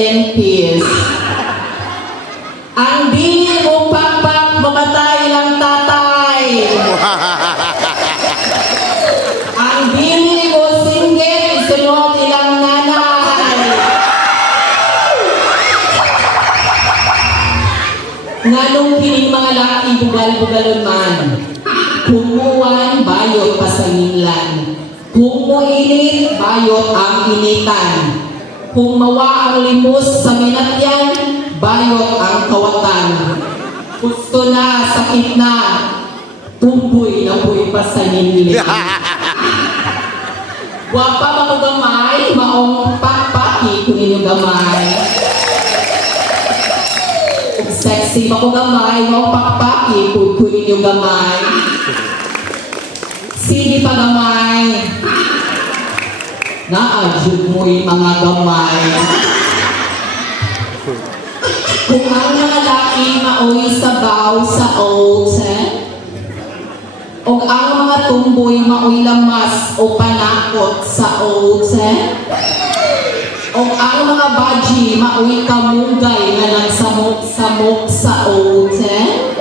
in peace. Ang bingil mong pakpak, mamatay ng tatay. Ang bingil mo singgit, isunod ilang nanay. Nganong kining mga laki, bugal-bugalon man. Kumuwan, bayot pasanginlan. Kung muinit, bayot ang initan. Kung mawa ang limos sa minatyan, bayot ang kawatan. Gusto na, sakit na, tumboy na po'y pasanginlan. Wapa mga gamay, maong pakpaki kung inyong gamay. Sexy pa ko gamay, maong pakpaki kung inyong gamay. Sige pa gamay. Naadjud mo'y mga gamay. Kung ang mga laki maoy sabaw sa ocean, o ang mga tumboy maoy lamas o panakot sa ocean, o ang mga baji maoy kamugay na nagsamok-samok sa ocean,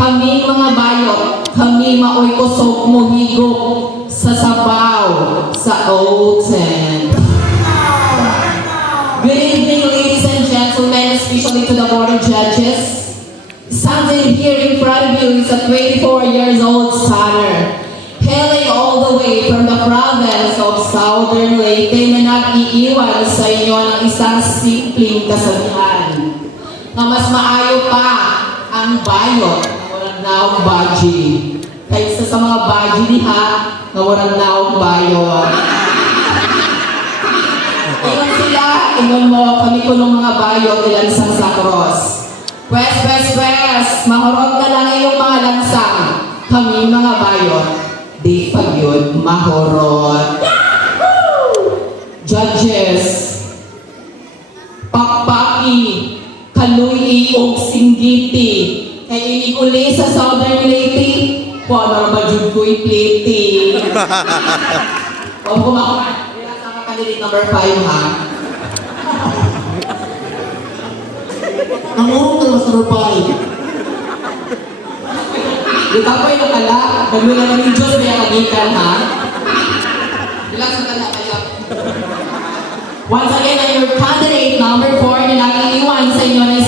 kami mga bayot, kami maoy kusog mohigop sa sabaw sa ocean. Good evening, ladies and gentlemen, especially to the board of judges. Standing here in front of you is a 24 years old sonner, hailing all the way from the province of Southern Leyte na nag-iiwan sa inyo ng isang simpleng kasabihan na mas maayo pa ang bayot na walang naong baji kaysa sa mga baji diha na walang naong bayot. Ingon sila, ingon mo, kami ko ng mga bayot ilan sang sa cross. Pwes, mahorog na lang iyong mga lansang. Kami mga bayot, di pag yun, mahorot. Judges, pakpaki, kaluy o singgiti, kay inikuli sa Southern Leyte, kung ano ba jud ko'y pliti. Huwag kumakuha. Candidate number 5, ha? Namurong ka mas number 5. Dito ko yung nakala, nagmula na ng Diyos may kagikan, ha? Relax na kala kaya. Once again, I'm your candidate number 4 na nag-iiwan sa inyo ng